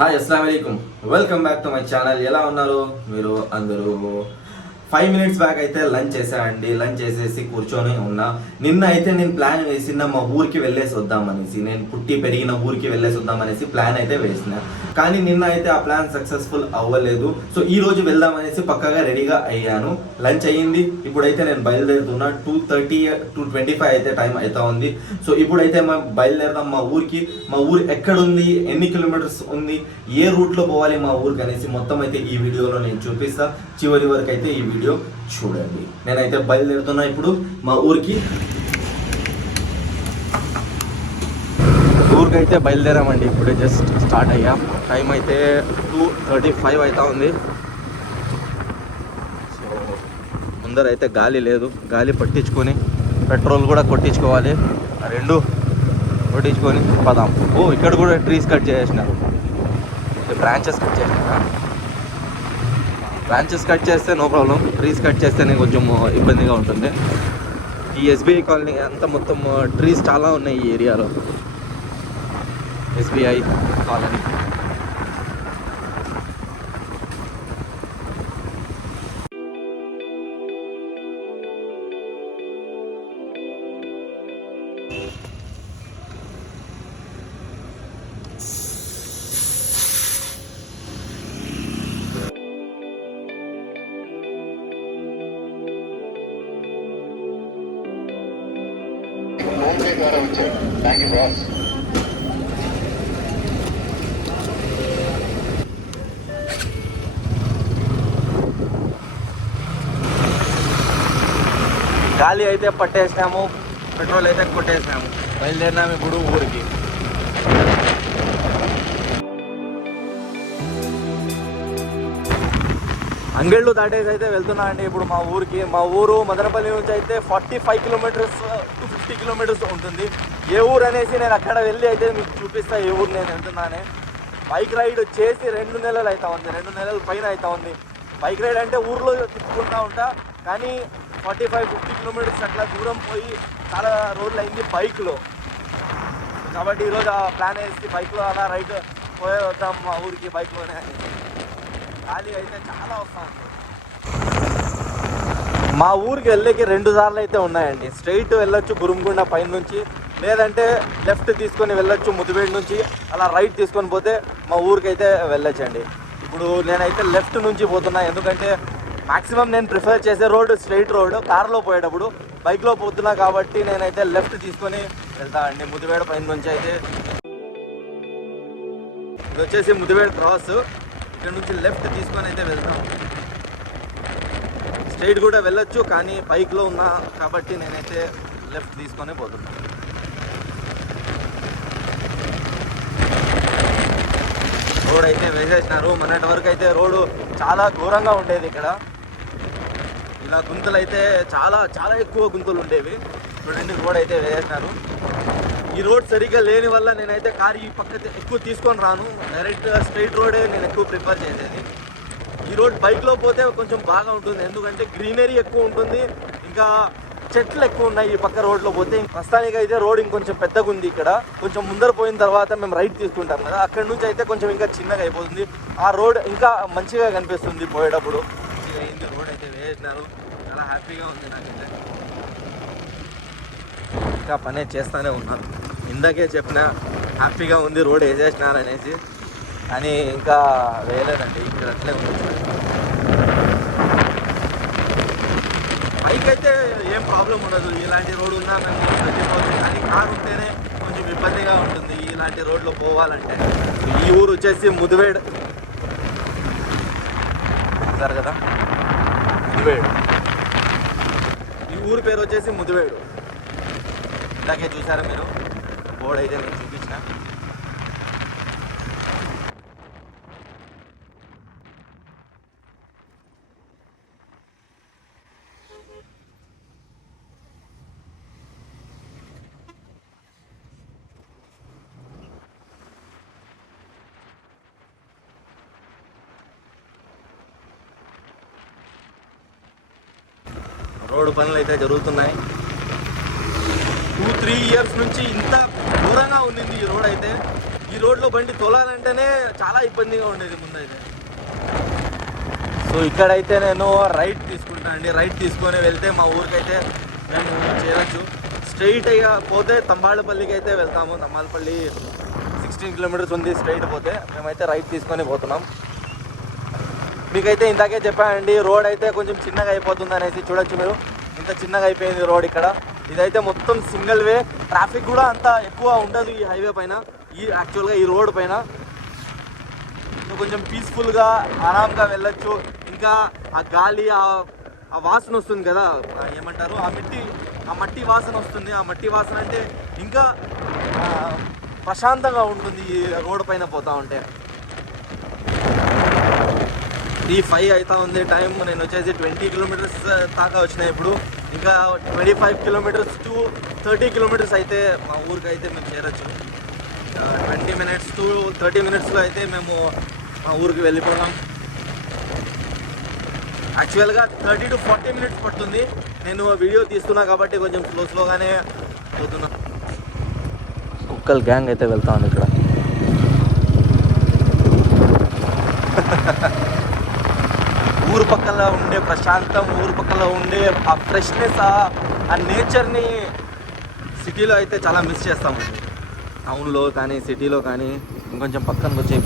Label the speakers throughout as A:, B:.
A: Hi అస్సలం welcome back to my channel ఎలా ఉన్నారు? మీరు అందరూ? ఫైవ్ మినిట్స్ బ్యాక్ అయితే లంచ్ చేశానండి లంచ్ చేసేసి కూర్చొని ఉన్నా. నిన్న అయితే నేను ప్లాన్ వేసిన మా ఊరికి వెళ్ళేసి వద్దామనేసి నేను పుట్టి పెరిగిన ఊరికి వెళ్ళేసి వద్దామనేసి ప్లాన్ అయితే వేసిన. కానీ నిన్న అయితే ఆ ప్లాన్ సక్సెస్ఫుల్ అవ్వలేదు. సో ఈ రోజు వెళ్దామనేసి పక్కగా రెడీగా అయ్యాను. లంచ్ అయ్యింది. ఇప్పుడైతే నేను బయలుదేరుతున్నా. Two thirty two twenty five అయితే టైం అవుతా ఉంది. సో ఇప్పుడైతే మేము బయలుదేరదాం మా ఊరికి. మా ఊరు ఎక్కడుంది? ఎన్ని కిలోమీటర్స్ ఉంది? ఏ రూట్లో పోవాలి మా ఊరికి అనేసి మొత్తం అయితే ఈ వీడియోలో నేను చూపిస్తా. చివరి వరకు అయితే ఈ వీడియో చూడండి. నేనైతే బయలుదేరుతున్నా ఇప్పుడు మా ఊరికి. ఊరికి అయితే బయలుదేరామండి ఇప్పుడే జస్ట్ స్టార్ట్ అయ్యా. టైం అయితే టూ థర్టీ ఫైవ్ అవుతా ఉంది. సో ముందర అయితే గాలి లేదు. గాలి పట్టించుకొని పెట్రోల్ కూడా కొట్టించుకోవాలి. ఆ రెండు కొట్టించుకొని పదాం. ఓ ఇక్కడ కూడా ట్రీస్ కట్ చేసేసినారు. బ్రాంచెస్ కట్ చేసినారా? బ్రాంచెస్ కట్ చేస్తే నో ప్రాబ్లం ట్రీస్ కట్ చేస్తేనే కొంచెం uh, ఇబ్బందిగా ఉంటుంది. ఈ ఎస్బీఐ కాలనీ అంతా మొత్తం uh, ట్రీస్ చాలా ఉన్నాయి ఈ ఏరియాలో. SBI colony. గాలి అయితే పట్టేసినాము పెట్రోల్ అయితే కొట్టేసినాము. బయలుదేరినాము ఇప్పుడు ఊరికి. అంగళ్ళు దాటేసి అయితే వెళ్తున్నా అండి ఇప్పుడు మా ఊరికి. మా ఊరు మదనపల్లి నుంచి అయితే forty five kilometres to fifty kilometres ఉంటుంది. ఏ ఊరు అనేసి నేను అక్కడ వెళ్ళి అయితే మీకు చూపిస్తా ఏ ఊరు నేను వెళ్తున్నానే. బైక్ రైడ్ చేసి రెండు నెలలు అవుతా ఉంది. రెండు నెలల పైన అవుతా ఉంది. బైక్ రైడ్ అంటే ఊర్లో తిప్పుకుంటా ఉంటా. కానీ ఫార్టీ ఫైవ్ ఫిఫ్టీ కిలోమీటర్స్ అట్లా దూరం పోయి చాలా రోజులు అయింది బైక్లో. కాబట్టి ఈరోజు ఆ ప్లాన్ వేసి బైక్లో అలా రైట్ పోయే వద్దాం మా ఊరికి బైక్లోనే ఖాళీ అయితే చాలా వస్తాం. మా ఊరికి వెళ్ళేకి రెండు సార్లు అయితే ఉన్నాయండి. స్ట్రైట్ వెళ్ళొచ్చు గురుముగుండ పైన నుంచి లేదంటే లెఫ్ట్ తీసుకొని వెళ్ళొచ్చు ముదివేడు నుంచి అలా రైట్ తీసుకొని పోతే మా ఊరికి అయితే వెళ్ళొచ్చండి. ఇప్పుడు నేనైతే లెఫ్ట్ నుంచి పోతున్నా ఎందుకంటే మాక్సిమం నేను ప్రిఫర్ చేసే రోడ్ స్ట్రైట్ రోడ్. కార్లో పోయేటప్పుడు బైక్లో పోతున్నా కాబట్టి నేనైతే లెఫ్ట్ తీసుకొని వెళ్తా అండి. ముదివేడ పైన నుంచి అయితే. ఇది వచ్చేసి ముదివేడ క్రాస్ ఇక్కడ నుంచి లెఫ్ట్ తీసుకొని అయితే వెళ్తాం. స్ట్రైట్ కూడా వెళ్ళొచ్చు కానీ బైక్లో ఉన్నా కాబట్టి నేనైతే లెఫ్ట్ తీసుకొని పోతున్నాను రోడ్ అయితే వేసేసినారు. మొన్నటి వరకు అయితే రోడ్డు చాలా ఘోరంగా ఉండేది ఇక్కడ. ఇలా గుంతలు అయితే చాలా చాలా ఎక్కువ గుంతలు ఉండేవి. చూడండి రోడ్ అయితే వేసేసినారు ఈ రోడ్ సరిగ్గా లేని వల్ల నేనైతే కార్ ఈ పక్క ఎక్కువ తీసుకొని రాను. డైరెక్ట్ స్ట్రైట్ రోడే నేను ఎక్కువ ప్రిఫర్ చేసేది. ఈ రోడ్ బైక్లో పోతే కొంచెం బాగా ఉంటుంది. ఎందుకంటే గ్రీనరీ ఎక్కువ ఉంటుంది. ఇంకా చెట్లు ఎక్కువ ఉన్నాయి ఈ పక్క రోడ్లో పోతే. ప్రస్తుతానికి అయితే రోడ్ ఇంకొంచెం పెద్దగా ఉంది ఇక్కడ. కొంచెం ముందర పోయిన తర్వాత మేము రైట్ తీసుకుంటాం కదా. అక్కడ నుంచి అయితే కొంచెం ఇంకా చిన్నగా అయిపోతుంది. ఆ రోడ్ ఇంకా మంచిగా కనిపిస్తుంది పోయేటప్పుడు. మంచిగా అయింది. రోడ్ అయితే వేసినారు. హ్యాపీగా ఉంది నాకైతే. ఇంకా పనే చేస్తూనే ఉన్నాను ఇందాకే చెప్పిన హ్యాపీగా ఉంది రోడ్ వేసేసినారు అనేసి. కానీ ఇంకా వేయలేదండి ఇక్కడ అట్లే ఉంది. బైక్ అయితే ఏం ప్రాబ్లం ఉండదు ఇలాంటి రోడ్ ఉన్నా మేము వెళ్ళిపోతుంది కానీ కారు ఉంటేనే కొంచెం ఇబ్బందిగా ఉంటుంది ఇలాంటి రోడ్లో పోవాలంటే. ఈ ఊరు వచ్చేసి ముదివేడ్. చూసారు కదా? ముదివేడు. ఊరి పేరు వచ్చేసి ముదివేడు. ఇందాకే చూసారా మీరు? బోర్డు అయితే నేను చూపించిన. రోడ్డు పనులు అయితే జరుగుతున్నాయి. టూ త్రీ ఇయర్స్ నుంచి ఇంత దూరంగా ఉండింది ఈ రోడ్ అయితే. ఈ రోడ్లో బండి తోలాలంటేనే చాలా ఇబ్బందిగా ఉండేది ముందైతే. సో ఇక్కడైతే నేను రైట్ తీసుకుంటాను అండి. రైట్ తీసుకొని వెళ్తే మా ఊరికైతే మేము చేరొచ్చు. స్ట్రైట్ అయ్యా పోతే తంబాళ్ళపల్లికి అయితే వెళ్తాము. తంబాళ్ళపల్లి సిక్స్టీన్ కిలోమీటర్స్ ఉంది. స్ట్రైట్ పోతే మేమైతే రైట్ తీసుకొని పోతున్నాం. మీకైతే ఇందాకే చెప్పానండి రోడ్ అయితే కొంచెం చిన్నగా అయిపోతుంది అనేసి చూడొచ్చు మీరు. ఇంత చిన్నగా అయిపోయింది రోడ్ ఇక్కడ. ఇదైతే మొత్తం సింగిల్ వే. ట్రాఫిక్ కూడా అంత ఎక్కువ ఉండదు ఈ హైవే పైన. ఈ యాక్చువల్గా ఈ రోడ్ పైన. కొంచెం పీస్ఫుల్గా ఆరామ్గా వెళ్ళొచ్చు. ఇంకా ఆ గాలి ఆ వాసన వస్తుంది కదా ఏమంటారు? ఆ మట్టి ఆ మట్టి వాసన వస్తుంది. ఆ మట్టి వాసన అంటే ఇంకా ప్రశాంతంగా ఉంటుంది ఈ రోడ్ పైన పోతా ఉంటే. త్రీ ఫైవ్ అవుతా ఉంది టైం నేను వచ్చేసి ట్వంటీ కిలోమీటర్స్ దాకా వచ్చినాయి ఇప్పుడు. ఇంకా twenty five kilometres to thirty kilometres అయితే మా ఊరికి అయితే మేము చేరొచ్చు. ట్వంటీ మినిట్స్ టు థర్టీ మినిట్స్లో అయితే మేము మా ఊరికి వెళ్ళిపోదాం. యాక్చువల్గా థర్టీ టు ఫార్టీ మినిట్స్ పడుతుంది. నేను వీడియో తీస్తున్నా కాబట్టి కొంచెం స్లో స్లోగానే పోతున్నా. కుక్కల్ గ్యాంగ్ అయితే వెళ్తా ఉంది ఇక్కడ. పక్కన ఉండే ప్రశాంతం ఊరు పక్కన ఉండే ఆ ఫ్రెష్నెస్ ఆ నేచర్ని సిటీలో అయితే చాలా మిస్ చేస్తాము టౌన్లో కానీ సిటీలో కానీ ఇంకొంచెం పక్కనకి వచ్చే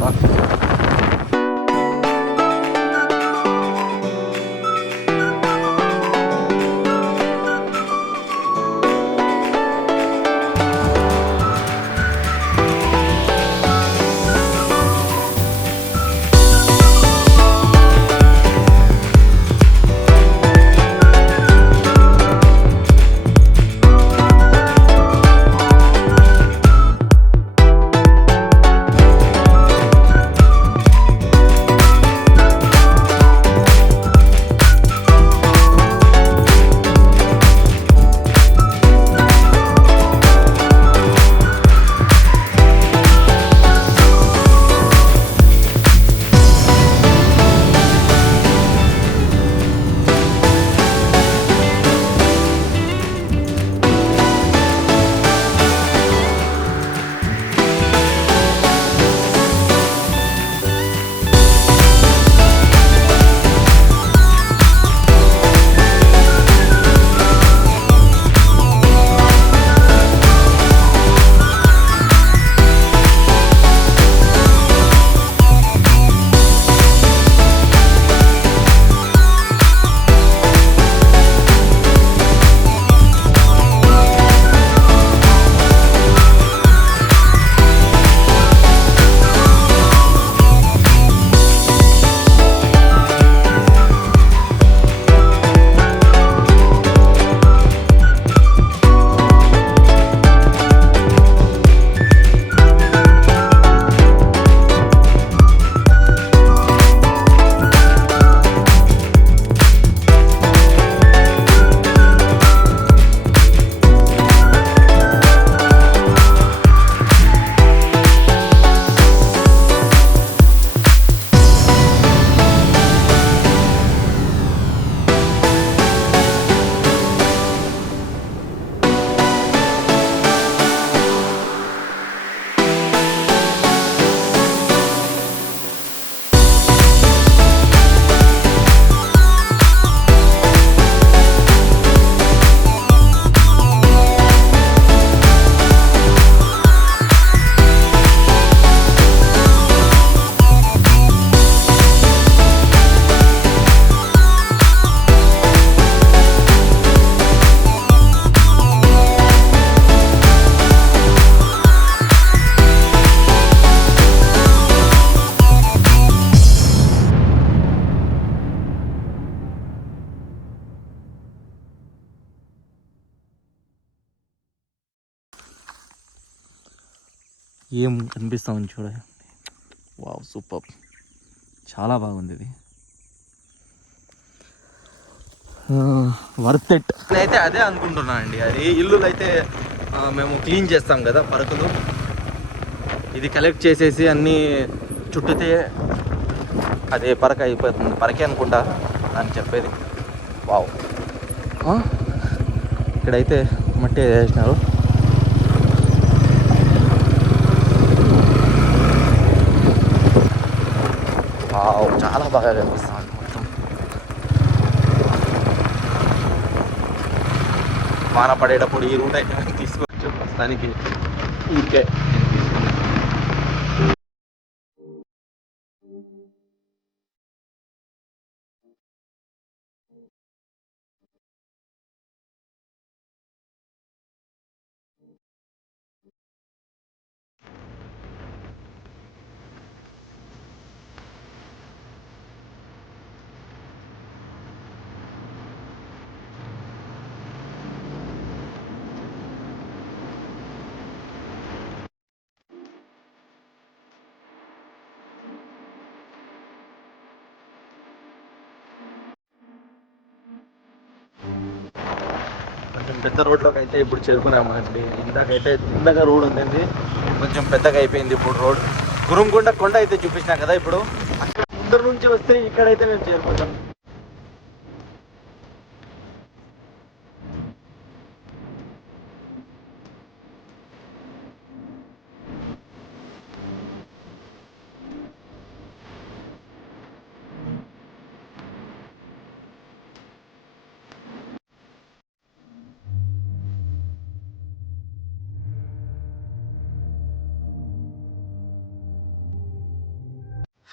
A: ఏం కనిపిస్తా ఉంది చూడ. Wow super. చాలా బాగుంది ఇది. వర్త్ ఎట్ నేనైతే అదే అనుకుంటున్నా అండి. అది ఇల్లులు అయితే మేము క్లీన్ చేస్తాం కదా పరకులు. ఇది కలెక్ట్ చేసేసి అన్నీ చుట్టితే అదే పరక అయిపోతుంది. పరకే అనుకుంటా అని చెప్పేది. వావ్. ఇక్కడైతే మట్టి వేసినారు వావ్, చాలా బాగా కనిపిస్తుంది మొత్తం వాన పడేటప్పుడు ఈ రూట్ అయితే తీసుకోవచ్చు ప్రస్తుతానికి ఊరికే కొంచెం పెద్ద రోడ్లోకి అయితే ఇప్పుడు చేరుకున్నామండి. ఇందాకైతే ఇందాక రోడ్ ఉందండి. కొంచెం పెద్దగా అయిపోయింది ఇప్పుడు రోడ్. గురుంకొండ కొండ అయితే చూపించినా కదా ఇప్పుడు. అక్కడ ముందర నుంచి వస్తే ఇక్కడైతే మేము చేరుకుంటాం.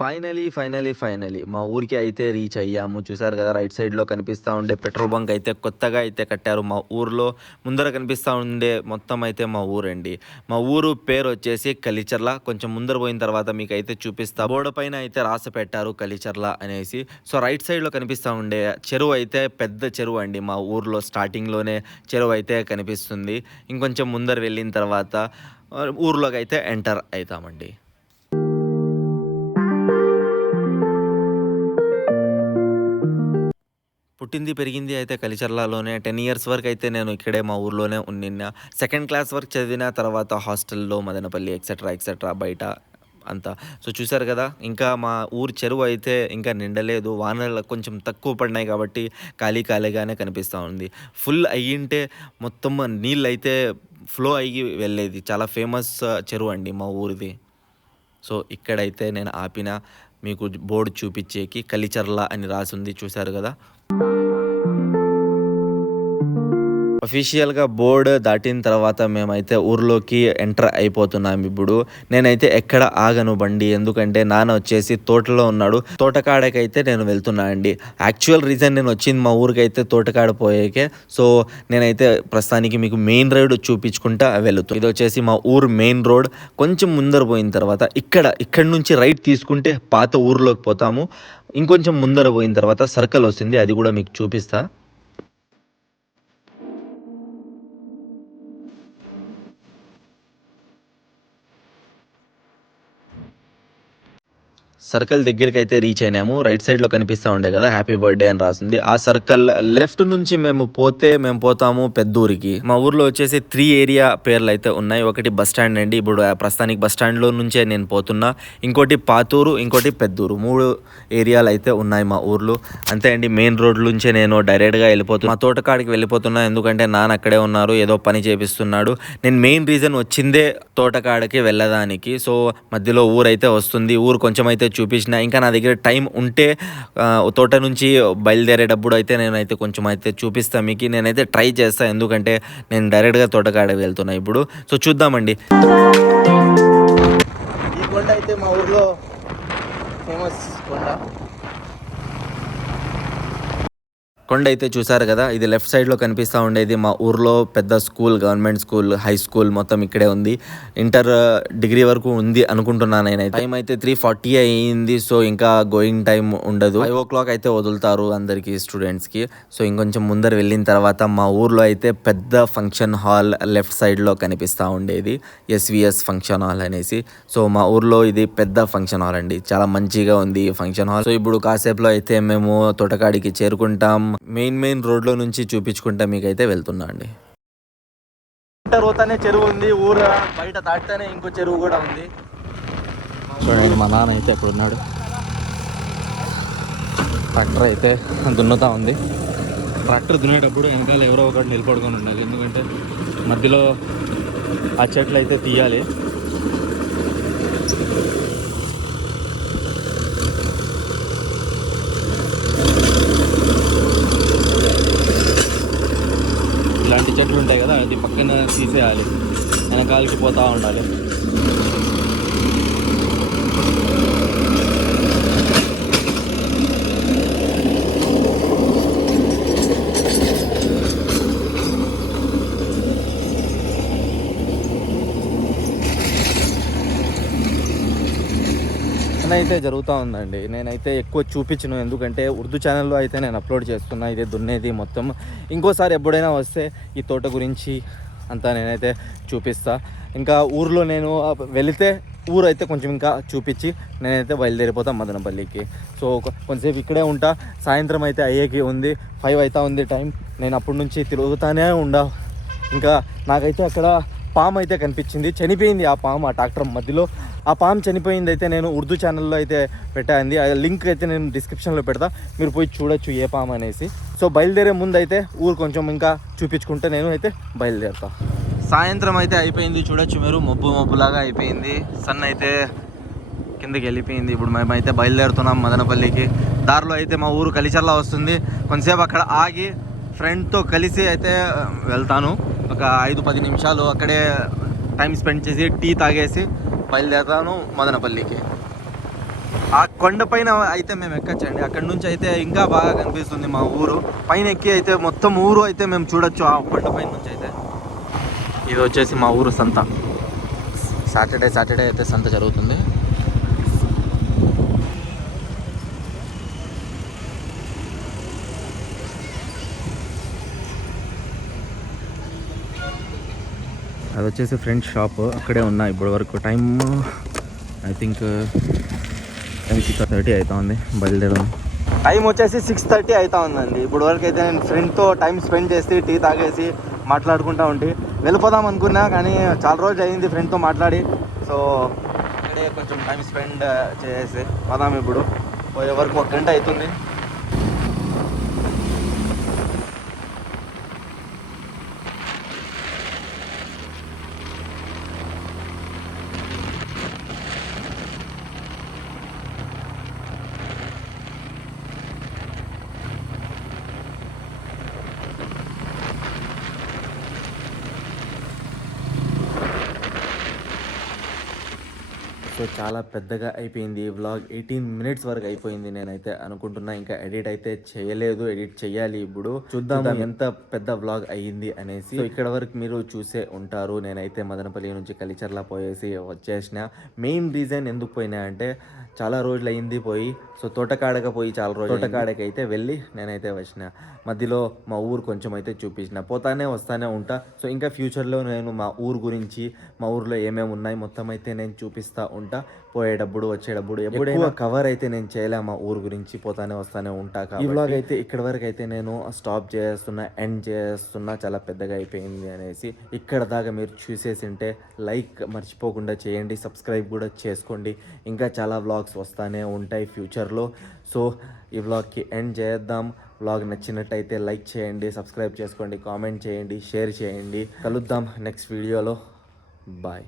A: ఫైనలీ ఫైనలీ ఫైనలీ మా ఊరికి అయితే రీచ్ అయ్యాము. చూసారు కదా రైట్ సైడ్లో కనిపిస్తూ ఉండే పెట్రోల్ బంక్ అయితే కొత్తగా అయితే కట్టారు మా ఊర్లో. ముందర కనిపిస్తూ ఉండే మొత్తం అయితే మా ఊరండి. మా ఊరు పేరు వచ్చేసి కలిచర్ల. కొంచెం ముందర పోయిన తర్వాత మీకు అయితే చూపిస్తా. బోర్డు పైన అయితే రాసి పెట్టారు కలిచర్ల అనేసి. సో రైట్ సైడ్లో కనిపిస్తూ ఉండే చెరువు అయితే పెద్ద చెరువు అండి మా ఊర్లో. స్టార్టింగ్లోనే చెరువు అయితే కనిపిస్తుంది. ఇంకొంచెం ముందర వెళ్ళిన తర్వాత ఊర్లోకి అయితే ఎంటర్ అవుతామండి. పుట్టింది పెరిగింది అయితే కలిచర్లలోనే. టెన్ ఇయర్స్ వరకు అయితే నేను ఇక్కడే మా ఊర్లోనే ఉండిన సెకండ్ క్లాస్ వరకు చదివిన తర్వాత హాస్టల్లో మదనపల్లి ఎక్సెట్రా ఎక్సెట్రా బయట అంతా. సో చూసారు కదా ఇంకా మా ఊరు చెరువు అయితే ఇంకా నిండలేదు. వానలు కొంచెం తక్కువ పడినాయి కాబట్టి ఖాళీ ఖాళీగానే కనిపిస్తూ ఉంది. ఫుల్ అయ్యింటే మొత్తం నీళ్ళు అయితే ఫ్లో అయ్యి వెళ్ళేది. చాలా ఫేమస్ చెరువు అండి మా ఊరిది. సో ఇక్కడైతే నేను ఆపిన మీకు బోర్డు చూపించేకి కలిచర్ల అని రాసి ఉంది చూశారు కదా? అఫీషియల్గా బోర్డు దాటిన తర్వాత మేమైతే ఊర్లోకి ఎంటర్ అయిపోతున్నాం ఇప్పుడు. నేనైతే ఎక్కడ ఆగను బండి ఎందుకంటే నాన్న వచ్చేసి తోటలో ఉన్నాడు. తోటకాడకైతే నేను వెళ్తున్నా అండి. యాక్చువల్ రీజన్ నేను వచ్చింది మా ఊరికైతే తోటకాడ పోయేకే. సో నేనైతే ప్రస్తుతానికి మీకు మెయిన్ రోడ్ చూపించుకుంటా వెళుతూ. ఇది వచ్చేసి మా ఊరు మెయిన్ రోడ్ కొంచెం ముందర పోయిన తర్వాత ఇక్కడ ఇక్కడ నుంచి రైట్ తీసుకుంటే పాత ఊర్లోకి పోతాము. ఇంకొంచెం ముందర పోయిన తర్వాత సర్కిల్ వస్తుంది అది కూడా మీకు చూపిస్తా. సర్కిల్ దగ్గరికి అయితే రీచ్ అయినాము. రైట్ సైడ్లో కనిపిస్తా ఉండే కదా హ్యాపీ బర్త్డే అని రాసింది. ఆ సర్కిల్ లెఫ్ట్ నుంచి మేము పోతే మేము పోతాము పెద్దూరికి. మా ఊర్లో వచ్చేసి త్రీ ఏరియా పేర్లు అయితే ఉన్నాయి. ఒకటి బస్ స్టాండ్ అండి. ఇప్పుడు ప్రస్తుతానికి బస్ స్టాండ్లో నుంచే నేను పోతున్నా. ఇంకోటి పాతూరు ఇంకోటి పెద్దూరు. మూడు ఏరియాలు అయితే ఉన్నాయి మా ఊర్లో. అంతే అండి మెయిన్ రోడ్ నుంచే నేను డైరెక్ట్గా వెళ్ళిపోతున్నా. మా తోటకాడికి వెళ్ళిపోతున్నా ఎందుకంటే నాన్న అక్కడే ఉన్నారు ఏదో పని చేపిస్తున్నాడు. నేను మెయిన్ రీజన్ వచ్చిందే తోటకాడకి వెళ్ళడానికి. సో మధ్యలో ఊరైతే వస్తుంది. ఊరు కొంచెం అయితే చూపించిన. ఇంకా నా దగ్గర టైం ఉంటే తోట నుంచి బయలుదేరేటప్పుడు అయితే నేనైతే కొంచెం అయితే చూపిస్తాను మీకు. నేనైతే ట్రై చేస్తాను ఎందుకంటే నేను డైరెక్ట్గా తోటకాడ వెళ్తున్నా ఇప్పుడు. సో చూద్దామండి. ఈ కొండ అయితే మా ఊర్లో ఫేమస్ కొండ. కొండ అయితే చూసారు కదా ఇది లెఫ్ట్ సైడ్లో కనిపిస్తూ ఉండేది. మా ఊర్లో పెద్ద school government school high school మొత్తం ఇక్కడే ఉంది. ఇంటర్ డిగ్రీ వరకు ఉంది అనుకుంటున్నాను నేనైతే. టైం అయితే త్రీ ఫార్టీ అయ్యింది సో ఇంకా గోయింగ్ టైం ఉండదు. ఫైవ్ ఓ క్లాక్ అయితే వదులుతారు అందరికీ స్టూడెంట్స్కి. సో ఇంకొంచెం ముందర వెళ్ళిన తర్వాత మా ఊర్లో అయితే పెద్ద ఫంక్షన్ హాల్ లెఫ్ట్ సైడ్లో కనిపిస్తూ ఉండేది. ఎస్విఎస్ ఫంక్షన్ హాల్ అనేసి. సో మా ఊర్లో ఇది పెద్ద ఫంక్షన్ హాల్ అండి. చాలా మంచిగా ఉంది ఫంక్షన్ హాల్. సో ఇప్పుడు కాసేపులో అయితే మేము తోటకాడికి చేరుకుంటాం. మెయిన్ మెయిన్ రోడ్లో నుంచి చూపించుకుంటా మీకైతే వెళ్తున్నా అండి. పోతానే చెరువు ఉంది ఊరు బయట దాటితేనే ఇంకో చెరువు కూడా ఉంది.
B: చూడండి మా నాన్న అయితే ఇప్పుడు ఉన్నాడు? ట్రాక్టర్ అయితే దున్నుతా ఉంది. ట్రాక్టర్ దున్నేటప్పుడు వెనకాల ఎవరో ఒకటి నిలబడుకొని ఉండాలి. ఎందుకంటే మధ్యలో ఆ చెట్లు అయితే తీయాలి. ఇది పక్కన తీసేయాలి. వెనకాలకి పోతా ఉండాలి. పని అయితే జరుగుతూ ఉందండి. నేనైతే ఎక్కువ చూపించను. ఎందుకంటే ఉర్దూ ఛానల్లో అయితే నేను అప్లోడ్ చేస్తున్నా. ఇదే దున్నేది మొత్తం. ఇంకోసారి ఎప్పుడైనా వస్తే ఈ తోట గురించి అంతా నేనైతే చూపిస్తా. ఇంకా ఊర్లో నేను వెళితే ఊరు అయితే కొంచెం ఇంకా చూపించి నేనైతే బయలుదేరిపోతాను మదనపల్లికి. సో కొ- కొంతసేపు ఇక్కడే ఉంటా. సాయంత్రం అయితే అయ్యేకి ఉంది. ఫైవ్ అవుతా ఉంది టైం. నేను అప్పటి నుంచి తిరుగుతానే ఉండా. ఇంకా నాకైతే అక్కడ పాము అయితే కనిపించింది. చనిపోయింది ఆ పాము ఆ ట్రాక్టర్ మధ్యలో. ఆ పాము చనిపోయింది అయితే నేను ఉర్దూ ఛానల్లో అయితే పెట్టాంది ఆ లింక్ అయితే నేను డిస్క్రిప్షన్లో పెడతా. మీరు పోయి చూడొచ్చు ఏ పాము అనేసి. సో బయలుదేరే ముందు అయితే ఊరు కొంచెం ఇంకా చూపించుకుంటే నేను అయితే బయలుదేరుతా. సాయంత్రం అయితే అయిపోయింది చూడొచ్చు మీరు. మబ్బు మబ్బులాగా అయిపోయింది. సన్ అయితే కిందకి వెళ్ళిపోయింది. ఇప్పుడు మేమైతే బయలుదేరుతున్నాం మదనపల్లికి. దారిలో అయితే మా ఊరు కలిచర్లా వస్తుంది. కొంతసేపు అక్కడ ఆగి ఫ్రెండ్తో కలిసి అయితే వెళ్తాను. ఒక ఐదు పది నిమిషాలు అక్కడే టైం స్పెండ్ చేసి టీ తాగేసి బయలుదేరుతాను మదనపల్లికి. ఆ కొండ పైన అయితే మేము ఎక్కచ్చండి. అక్కడ నుంచి అయితే ఇంకా బాగా కనిపిస్తుంది మా ఊరు. పైన ఎక్కి అయితే మొత్తం ఊరు అయితే మేము చూడొచ్చు ఆ కొండ పైన నుంచి అయితే. ఇది వచ్చేసి మా ఊరు సంత. సాటర్డే సాటర్డే అయితే సంత జరుగుతుంది. అది వచ్చేసి ఫ్రెండ్ షాప్. అక్కడే ఉన్నా ఇప్పటి వరకు time I think six thirty అవుతా ఉంది బయలుదేరడం టైం వచ్చేసి సిక్స్ థర్టీ అవుతా ఉందండి ఇప్పుడు వరకు అయితే నేను ఫ్రెండ్తో టైం స్పెండ్ చేసి టీ తాగేసి మాట్లాడుకుంటా ఉండి వెళ్ళిపోదాం అనుకున్నా కానీ చాలా రోజు అయింది ఫ్రెండ్తో మాట్లాడి. సో ఇక్కడే కొంచెం టైం స్పెండ్ చేసి పోదాం ఇప్పుడు. పోయే వరకు ఒక గంట అవుతుంది సో చాలా పెద్దగా అయిపోయింది. వ్లాగ్ ఎయిటీన్ మినిట్స్ వరకు అయిపోయింది నేనైతే అనుకుంటున్నా. ఇంకా ఎడిట్ అయితే చేయలేదు. ఎడిట్ చేయాలి ఇప్పుడు. చూద్దాం ఎంత పెద్ద వ్లాగ్ అయ్యింది అనేసి. సో ఇక్కడ వరకు మీరు చూసే ఉంటారు. నేనైతే మదనపల్లి నుంచి కలిచర్ల పోయేసి వచ్చేసిన. మెయిన్ రీజన్ ఎందుకు పోయినా అంటే చాలా రోజులు అయింది పోయి. సో తోటకాడక పోయి చాలా రోజులు తోటకాడకి. అయితే వెళ్ళి నేనైతే వచ్చిన. మధ్యలో మా ఊరు కొంచెం అయితే చూపించిన. పోతానే వస్తానే ఉంటా. సో ఇంకా ఫ్యూచర్లో నేను మా ఊరు గురించి మా ఊర్లో ఏమేమి ఉన్నాయి మొత్తం అయితే నేను చూపిస్తా ఉంటా. పోయేటప్పుడు వచ్చేటప్పుడు ఎప్పుడైనా కవర్ అయితే నేను చేయలే మా ఊరు గురించి పోతానే వస్తానే ఉంటా ఈ వ్లాగ్ అయితే ఇక్కడ వరకు అయితే నేను స్టాప్ చేస్తున్నా ఎండ్ చేస్తున్నా చాలా పెద్దగా అయిపోయింది అనేసి ఇక్కడ దాకా మీరు చూసేసి ఉంటే లైక్ మర్చిపోకుండా చేయండి సబ్స్క్రైబ్ కూడా చేసుకోండి. ఇంకా చాలా వ్లాగ్స్ వస్తానే ఉంటాయి ఫ్యూచర్లో సో ఈ వ్లాగ్కి ఎండ్ చేద్దాం. వ్లాగ్ నచ్చినట్టయితే లైక్ చేయండి సబ్స్క్రైబ్ చేసుకోండి కామెంట్ చేయండి షేర్ చేయండి. కలుద్దాం నెక్స్ట్ వీడియోలో బాయ్